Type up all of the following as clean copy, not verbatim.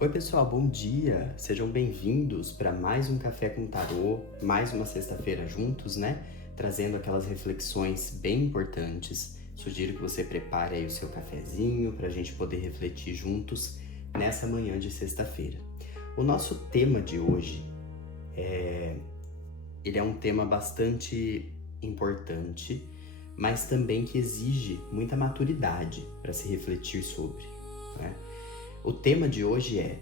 Oi pessoal, bom dia! Sejam bem-vindos para mais um Café com Tarô, mais uma sexta-feira juntos, né? Trazendo aquelas reflexões bem importantes. Sugiro que você prepare aí o seu cafezinho para a gente poder refletir juntos nessa manhã de sexta-feira. O nosso tema de hoje ele é um tema bastante importante, mas também que exige muita maturidade para se refletir sobre, né? O tema de hoje é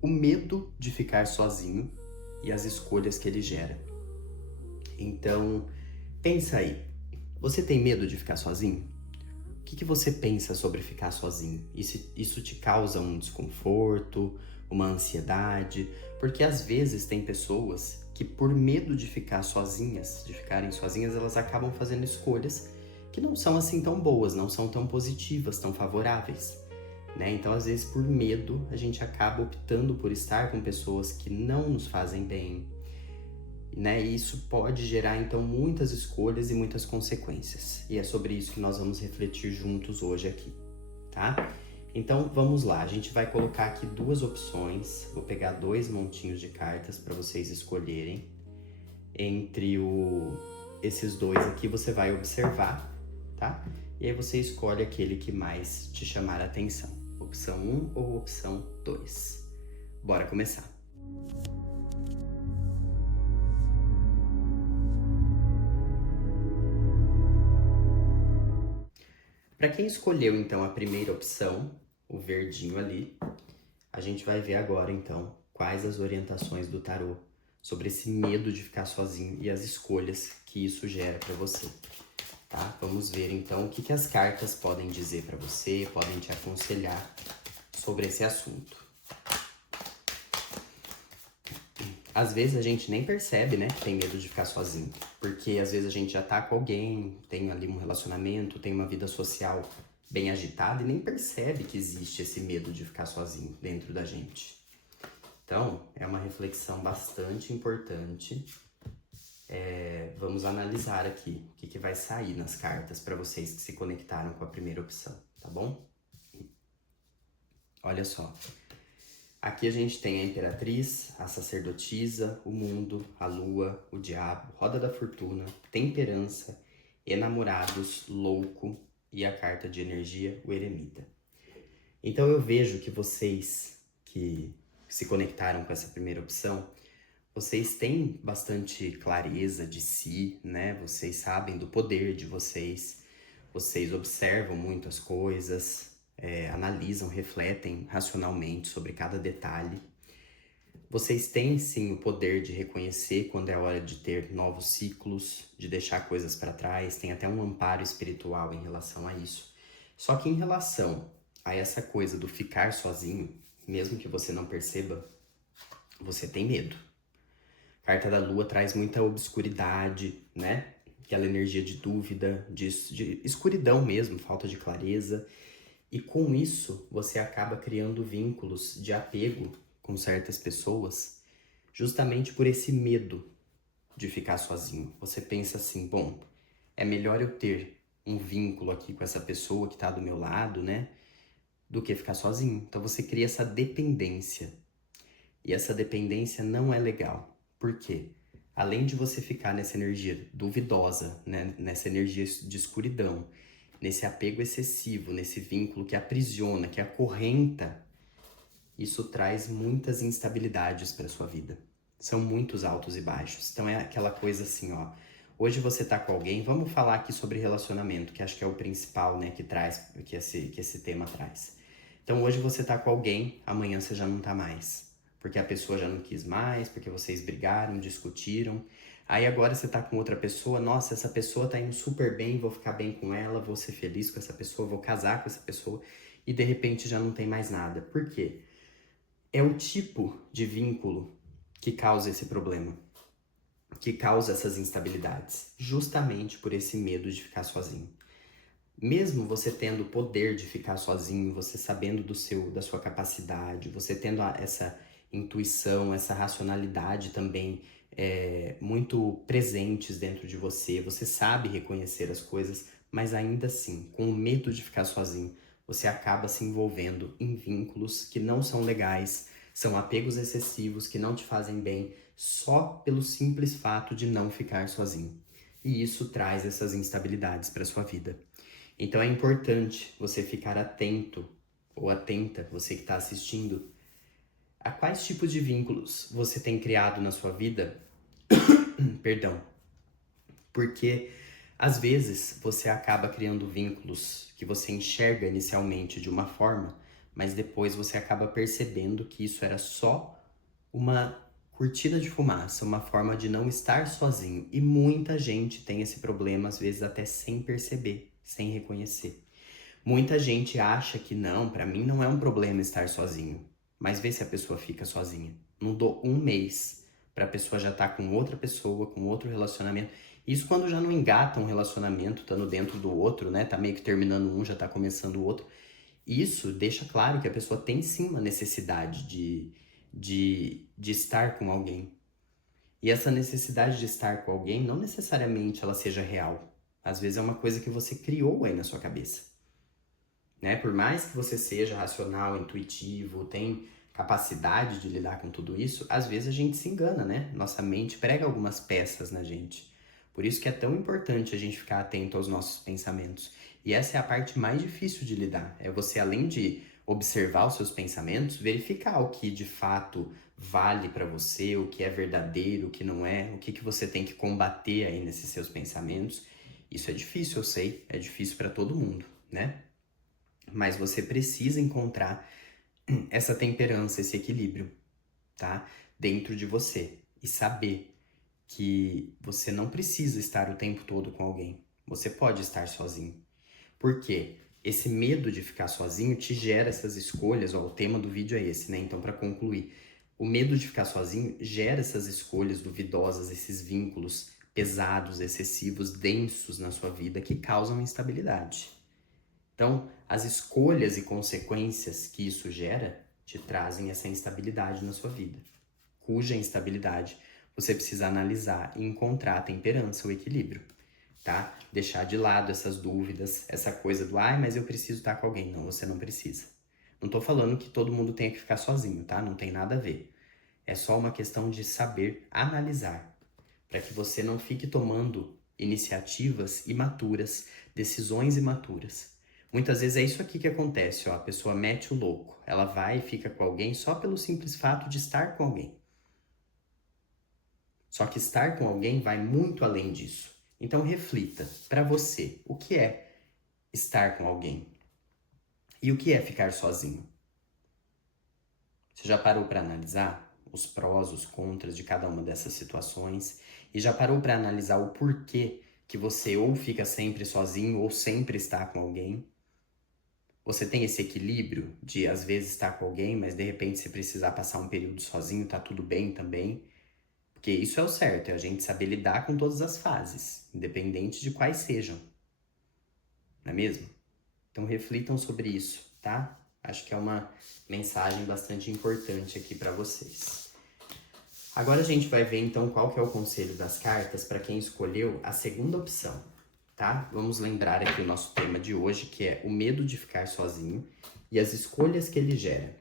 o medo de ficar sozinho e as escolhas que ele gera. Então, pensa aí, você tem medo de ficar sozinho? O que você pensa sobre ficar sozinho? Isso te causa um desconforto, uma ansiedade? Porque às vezes tem pessoas que por medo de ficar sozinhas, de ficarem sozinhas, elas acabam fazendo escolhas que não são assim tão boas, não são tão positivas, tão favoráveis, né? Então, às vezes, por medo, a gente acaba optando por estar com pessoas que não nos fazem bem, né? E isso pode gerar, então, muitas escolhas e muitas consequências. E é sobre isso que nós vamos refletir juntos hoje aqui, tá? Então, vamos lá. A gente vai colocar aqui duas opções. Vou pegar 2 montinhos de cartas para vocês escolherem. Entre esses dois aqui, você vai observar, tá? E aí você escolhe aquele que mais te chamar a atenção. Opção 1 ou opção 2. Bora começar. Para quem escolheu então a primeira opção, o verdinho ali, a gente vai ver agora então quais as orientações do tarô sobre esse medo de ficar sozinho e as escolhas que isso gera para você. Tá? Vamos ver então o que as cartas podem dizer para você, podem te aconselhar sobre esse assunto. Às vezes a gente nem percebe, né, que tem medo de ficar sozinho, porque às vezes a gente já tá com alguém, tem ali um relacionamento, tem uma vida social bem agitada e nem percebe que existe esse medo de ficar sozinho dentro da gente. Então, é uma reflexão bastante importante. Vamos analisar aqui o que vai sair nas cartas para vocês que se conectaram com a primeira opção, tá bom? Olha só. Aqui a gente tem a Imperatriz, a Sacerdotisa, o Mundo, a Lua, o Diabo, Roda da Fortuna, Temperança, Enamorados, Louco e a carta de energia, o Eremita. Então eu vejo que vocês que se conectaram com essa primeira opção, vocês têm bastante clareza de si, né? Vocês sabem do poder de vocês, vocês observam muito as coisas, analisam, refletem racionalmente sobre cada detalhe. Vocês têm sim o poder de reconhecer quando é hora de ter novos ciclos, de deixar coisas para trás, tem até um amparo espiritual em relação a isso. Só que em relação a essa coisa do ficar sozinho, mesmo que você não perceba, você tem medo. A carta da Lua traz muita obscuridade, né? Aquela energia de dúvida, de escuridão mesmo, falta de clareza. E com isso, você acaba criando vínculos de apego com certas pessoas, justamente por esse medo de ficar sozinho. Você pensa assim, bom, é melhor eu ter um vínculo aqui com essa pessoa que tá do meu lado, né, do que ficar sozinho. Então você cria essa dependência. E essa dependência não é legal. Por quê? Além de você ficar nessa energia duvidosa, né, nessa energia de escuridão, nesse apego excessivo, nesse vínculo que aprisiona, que acorrenta, isso traz muitas instabilidades para sua vida. São muitos altos e baixos. Então é aquela coisa assim, ó. Hoje você tá com alguém, vamos falar aqui sobre relacionamento, que acho que é o principal, né, que esse tema traz. Então hoje você tá com alguém, amanhã você já não tá mais. Porque a pessoa já não quis mais, porque vocês brigaram, discutiram. Aí agora você tá com outra pessoa, nossa, essa pessoa tá indo super bem, vou ficar bem com ela, vou ser feliz com essa pessoa, vou casar com essa pessoa, e de repente já não tem mais nada. Por quê? É o tipo de vínculo que causa esse problema, que causa essas instabilidades, justamente por esse medo de ficar sozinho. Mesmo você tendo o poder de ficar sozinho, você sabendo da sua capacidade, você tendo essa intuição, essa racionalidade também muito presentes dentro de você, você sabe reconhecer as coisas, mas ainda assim, com o medo de ficar sozinho, você acaba se envolvendo em vínculos que não são legais, são apegos excessivos que não te fazem bem só pelo simples fato de não ficar sozinho. E isso traz essas instabilidades para sua vida. Então é importante você ficar atento ou atenta, você que está assistindo, a quais tipos de vínculos você tem criado na sua vida, perdão, porque às vezes você acaba criando vínculos que você enxerga inicialmente de uma forma, mas depois você acaba percebendo que isso era só uma cortina de fumaça, uma forma de não estar sozinho. E muita gente tem esse problema, às vezes até sem perceber, sem reconhecer. Muita gente acha que não, pra mim não é um problema estar sozinho. Mas vê se a pessoa fica sozinha. Não dou um mês pra pessoa já estar com outra pessoa, com outro relacionamento. Isso quando já não engata um relacionamento, estando dentro do outro, né? Tá meio que terminando um, já tá começando o outro. Isso deixa claro que a pessoa tem sim uma necessidade de estar com alguém. E essa necessidade de estar com alguém não necessariamente ela seja real. Às vezes é uma coisa que você criou aí na sua cabeça. Né? Por mais que você seja racional, intuitivo, tem capacidade de lidar com tudo isso, às vezes a gente se engana, né? Nossa mente prega algumas peças na gente. Por isso que é tão importante a gente ficar atento aos nossos pensamentos. E essa é a parte mais difícil de lidar. É você, além de observar os seus pensamentos, verificar o que de fato vale para você, o que é verdadeiro, o que não é, o que você tem que combater aí nesses seus pensamentos. Isso é difícil, eu sei, é difícil para todo mundo, né? Mas você precisa encontrar essa temperança, esse equilíbrio, tá? Dentro de você. E saber que você não precisa estar o tempo todo com alguém. Você pode estar sozinho. Por quê? Esse medo de ficar sozinho te gera essas escolhas. Ó, o tema do vídeo é esse, né? Então, para concluir, o medo de ficar sozinho gera essas escolhas duvidosas, esses vínculos pesados, excessivos, densos na sua vida que causam instabilidade. Então, as escolhas e consequências que isso gera te trazem essa instabilidade na sua vida, cuja instabilidade você precisa analisar e encontrar a temperança, o equilíbrio, tá? Deixar de lado essas dúvidas, essa coisa do ai, mas eu preciso estar com alguém. Não, você não precisa. Não tô falando que todo mundo tenha que ficar sozinho, tá? Não tem nada a ver. É só uma questão de saber analisar, para que você não fique tomando iniciativas imaturas, decisões imaturas. Muitas vezes é isso aqui que acontece, ó, a pessoa mete o louco, ela vai e fica com alguém só pelo simples fato de estar com alguém. Só que estar com alguém vai muito além disso. Então reflita, para você, o que é estar com alguém? E o que é ficar sozinho? Você já parou para analisar os prós, os contras de cada uma dessas situações? E já parou para analisar o porquê que você ou fica sempre sozinho ou sempre está com alguém? Você tem esse equilíbrio de às vezes estar com alguém, mas de repente se precisar passar um período sozinho, tá tudo bem também? Porque isso é o certo, é a gente saber lidar com todas as fases, independente de quais sejam. Não é mesmo? Então reflitam sobre isso, tá? Acho que é uma mensagem bastante importante aqui para vocês. Agora a gente vai ver então qual que é o conselho das cartas para quem escolheu a segunda opção, tá? Vamos lembrar aqui o nosso tema de hoje, que é o medo de ficar sozinho e as escolhas que ele gera.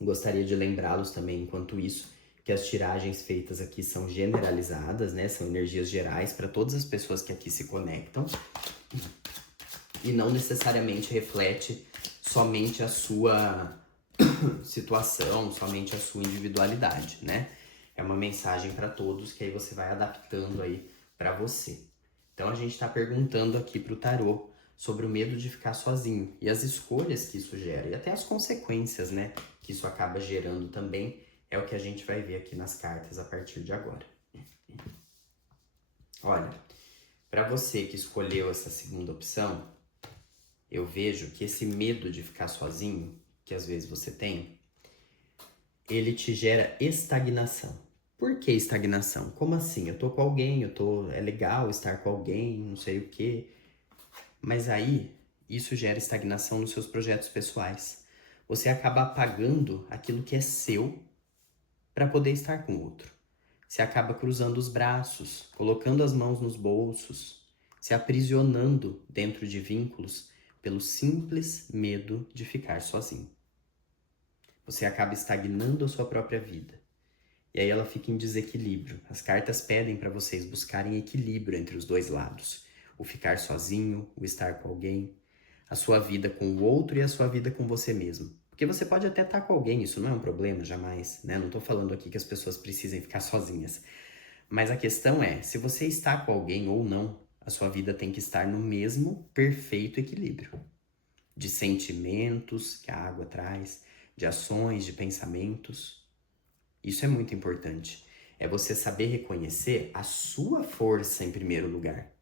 Gostaria de lembrá-los também, enquanto isso, que as tiragens feitas aqui são generalizadas, né? São energias gerais para todas as pessoas que aqui se conectam e não necessariamente reflete somente a sua situação, somente a sua individualidade, né? É uma mensagem para todos que aí você vai adaptando aí para você. Então a gente está perguntando aqui para o tarô sobre o medo de ficar sozinho e as escolhas que isso gera e até as consequências, né, que isso acaba gerando também é o que a gente vai ver aqui nas cartas a partir de agora. Olha, para você que escolheu essa segunda opção, eu vejo que esse medo de ficar sozinho, que às vezes você tem, ele te gera estagnação. Por que estagnação? Como assim? Eu tô com alguém, é legal estar com alguém, não sei o quê. Mas aí, isso gera estagnação nos seus projetos pessoais. Você acaba apagando aquilo que é seu para poder estar com o outro. Você acaba cruzando os braços, colocando as mãos nos bolsos, se aprisionando dentro de vínculos, pelo simples medo de ficar sozinho. Você acaba estagnando a sua própria vida. E aí ela fica em desequilíbrio. As cartas pedem para vocês buscarem equilíbrio entre os dois lados. O ficar sozinho, o estar com alguém, a sua vida com o outro e a sua vida com você mesmo. Porque você pode até estar com alguém, isso não é um problema, jamais, né? Não tô falando aqui que as pessoas precisem ficar sozinhas. Mas a questão é, se você está com alguém ou não, a sua vida tem que estar no mesmo perfeito equilíbrio. De sentimentos que a água traz, de ações, de pensamentos. Isso é muito importante. É você saber reconhecer a sua força em primeiro lugar.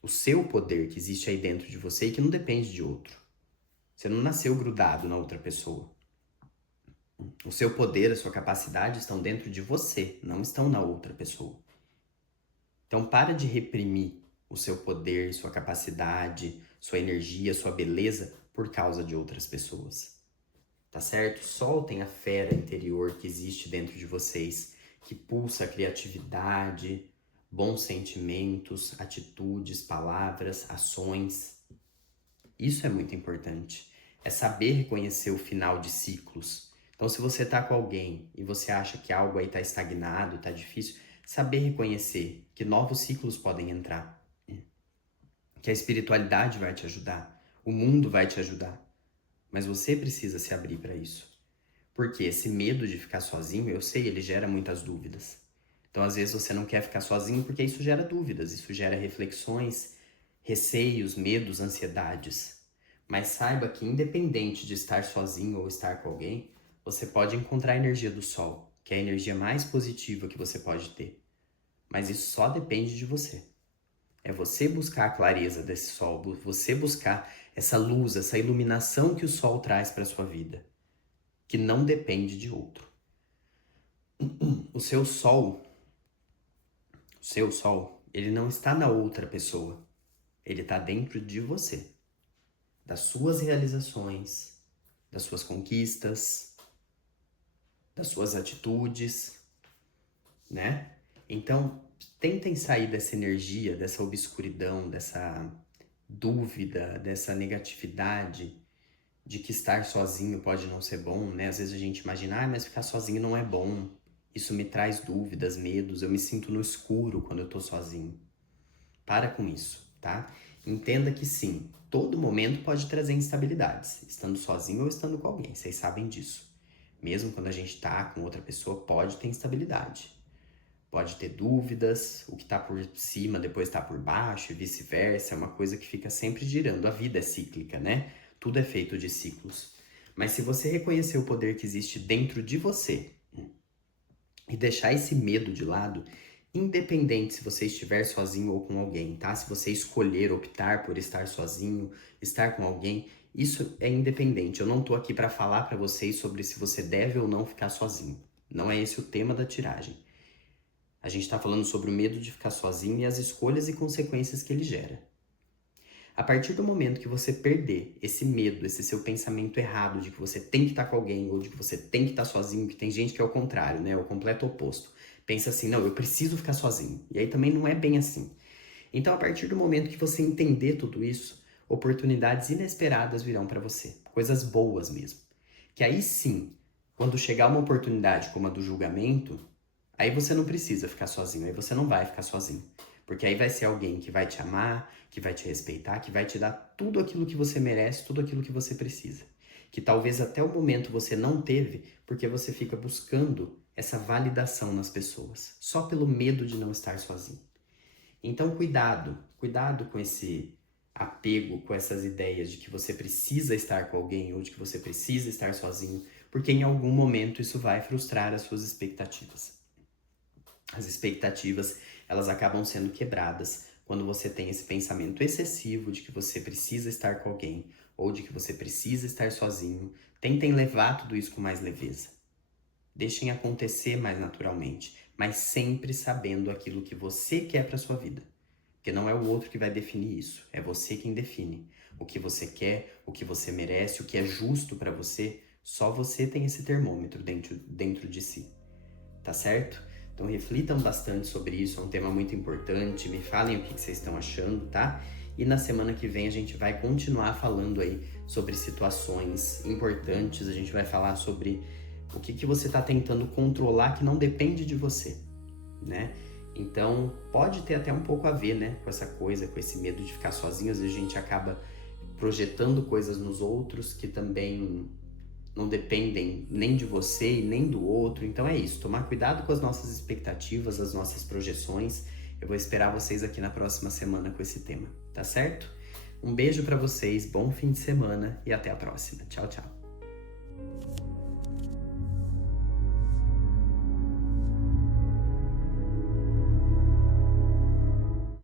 O seu poder que existe aí dentro de você e que não depende de outro. Você não nasceu grudado na outra pessoa. O seu poder, a sua capacidade estão dentro de você, não estão na outra pessoa. Então para de reprimir o seu poder, sua capacidade, sua energia, sua beleza por causa de outras pessoas. Tá certo? Soltem a fera interior que existe dentro de vocês, que pulsa criatividade, bons sentimentos, atitudes, palavras, ações. Isso é muito importante. É saber reconhecer o final de ciclos. Então, se você tá com alguém e você acha que algo aí tá estagnado, tá difícil, saber reconhecer que novos ciclos podem entrar. Que a espiritualidade vai te ajudar, o mundo vai te ajudar. Mas você precisa se abrir para isso. Porque esse medo de ficar sozinho, eu sei, ele gera muitas dúvidas. Então, às vezes, você não quer ficar sozinho porque isso gera dúvidas, isso gera reflexões, receios, medos, ansiedades. Mas saiba que, independente de estar sozinho ou estar com alguém, você pode encontrar a energia do sol, que é a energia mais positiva que você pode ter. Mas isso só depende de você. É você buscar a clareza desse sol, você buscar essa luz, essa iluminação que o sol traz para sua vida, que não depende de outro. O seu sol, ele não está na outra pessoa, ele está dentro de você, das suas realizações, das suas conquistas, das suas atitudes, né? Então, tentem sair dessa energia, dessa obscuridão, dessa dúvida, dessa negatividade de que estar sozinho pode não ser bom, né? Às vezes a gente imagina, mas ficar sozinho não é bom. Isso me traz dúvidas, medos, eu me sinto no escuro quando eu tô sozinho. Para com isso, tá? Entenda que sim, todo momento pode trazer instabilidades, estando sozinho ou estando com alguém, vocês sabem disso. Mesmo quando a gente tá com outra pessoa, pode ter instabilidade. Pode ter dúvidas, o que tá por cima depois tá por baixo e vice-versa, é uma coisa que fica sempre girando. A vida é cíclica, né? Tudo é feito de ciclos. Mas se você reconhecer o poder que existe dentro de você e deixar esse medo de lado, independente se você estiver sozinho ou com alguém, tá? Se você escolher optar por estar sozinho, estar com alguém, isso é independente. Eu não tô aqui para falar para vocês sobre se você deve ou não ficar sozinho. Não é esse o tema da tiragem. A gente tá falando sobre o medo de ficar sozinho e as escolhas e consequências que ele gera. A partir do momento que você perder esse medo, esse seu pensamento errado de que você tem que estar com alguém ou de que você tem que estar sozinho, que tem gente que é o contrário, né? O completo oposto. Pensa assim, não, eu preciso ficar sozinho. E aí também não é bem assim. Então, a partir do momento que você entender tudo isso, oportunidades inesperadas virão para você. Coisas boas mesmo. Que aí sim, quando chegar uma oportunidade como a do julgamento, aí você não precisa ficar sozinho, aí você não vai ficar sozinho. Porque aí vai ser alguém que vai te amar, que vai te respeitar, que vai te dar tudo aquilo que você merece, tudo aquilo que você precisa. Que talvez até o momento você não teve, porque você fica buscando essa validação nas pessoas, só pelo medo de não estar sozinho. Então cuidado com esse apego, com essas ideias de que você precisa estar com alguém ou de que você precisa estar sozinho, porque em algum momento isso vai frustrar as suas expectativas. As expectativas, elas acabam sendo quebradas quando você tem esse pensamento excessivo de que você precisa estar com alguém ou de que você precisa estar sozinho. Tentem levar tudo isso com mais leveza. Deixem acontecer mais naturalmente, mas sempre sabendo aquilo que você quer para sua vida. Porque não é o outro que vai definir isso, é você quem define. O que você quer, o que você merece, o que é justo para você, só você tem esse termômetro dentro de si. Tá certo? Então reflitam bastante sobre isso, é um tema muito importante, me falem o que vocês estão achando, tá? E na semana que vem a gente vai continuar falando aí sobre situações importantes, a gente vai falar sobre o que você está tentando controlar que não depende de você, né? Então, pode ter até um pouco a ver, né, com essa coisa, com esse medo de ficar sozinho. Às vezes a gente acaba projetando coisas nos outros que também não dependem nem de você e nem do outro. Então é isso, tomar cuidado com as nossas expectativas, as nossas projeções. Eu vou esperar vocês aqui na próxima semana com esse tema, tá certo? Um beijo pra vocês, bom fim de semana e até a próxima. Tchau, tchau.